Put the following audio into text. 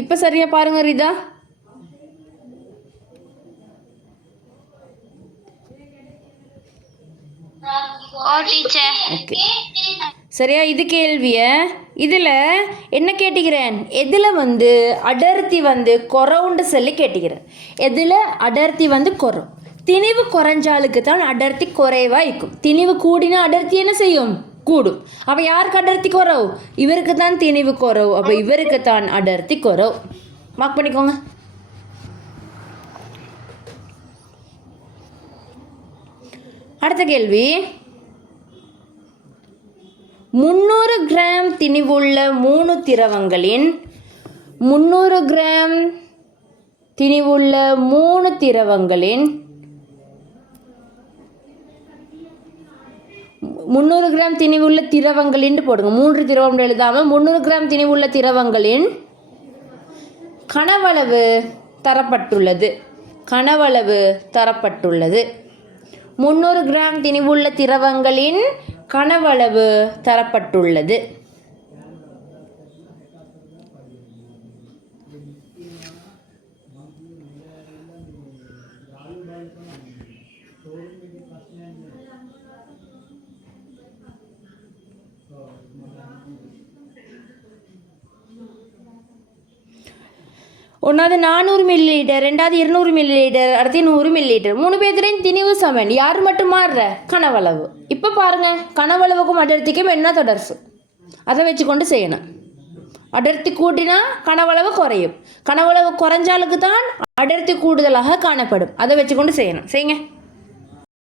இப்போ சரியா பாருங்க ரிதா. ஓகே சரியா. இது கேள்விய இதில் என்ன கேட்டுக்கிறேன், எதில் வந்து அடர்த்தி வந்து குறவுண்டு சொல்லி கேட்டுக்கிறேன். எதில் அடர்த்தி வந்து குறம், திணிவு குறைஞ்சாலுக்கு தான் அடர்த்தி குறைவாக இருக்கும். திணிவு கூடினா அடர்த்தி என்ன செய்யும், கூடும். அப்போ யாருக்கு அடர்த்தி குறவு, இவருக்கு தான் திணிவு குறவு. அப்போ இவருக்கு தான் அடர்த்தி குறவு. மார்க் பண்ணிக்கோங்க. அடுத்த கேள்வி, 300 கிராம் திணிவுள்ள 3 திரவங்களின் 300 கிராம் திணிவுள்ள 3 திரவங்களின் 300 கிராம் திணிவுள்ள திரவங்களின் போடுங்க. 3 திரவம் எழுதாமல் 300 கிராம் திணிவுள்ள திரவங்களின் கனவளவு தரப்பட்டுள்ளது. கனவளவு தரப்பட்டுள்ளது. 300 கிராம் திணிவுள்ள திரவங்களின் கனவளவு தரப்பட்டுள்ளது. ஒன்றாவது 400 மில்லி லிட்டர், ரெண்டாவது 200 மில்லி லிட்டர், அடுத்து 100 மில்லி லிட்டர். 3 பேர்த்துலையும் திணிவு சமன். யார் மட்டும் மாறுற, கனவளவு. இப்போ பாருங்க, கனவளவுக்கும் அடர்த்திக்கும் என்ன தொடர்பு, அதை வச்சுக்கொண்டு செய்யணும். அடர்த்தி கூட்டினா கனவளவு குறையும், கனவளவு குறைஞ்சாலுக்கு தான் அடர்த்தி கூடுதலாக காணப்படும். அதை வச்சுக்கொண்டு செய்யணும். செய்யுங்க.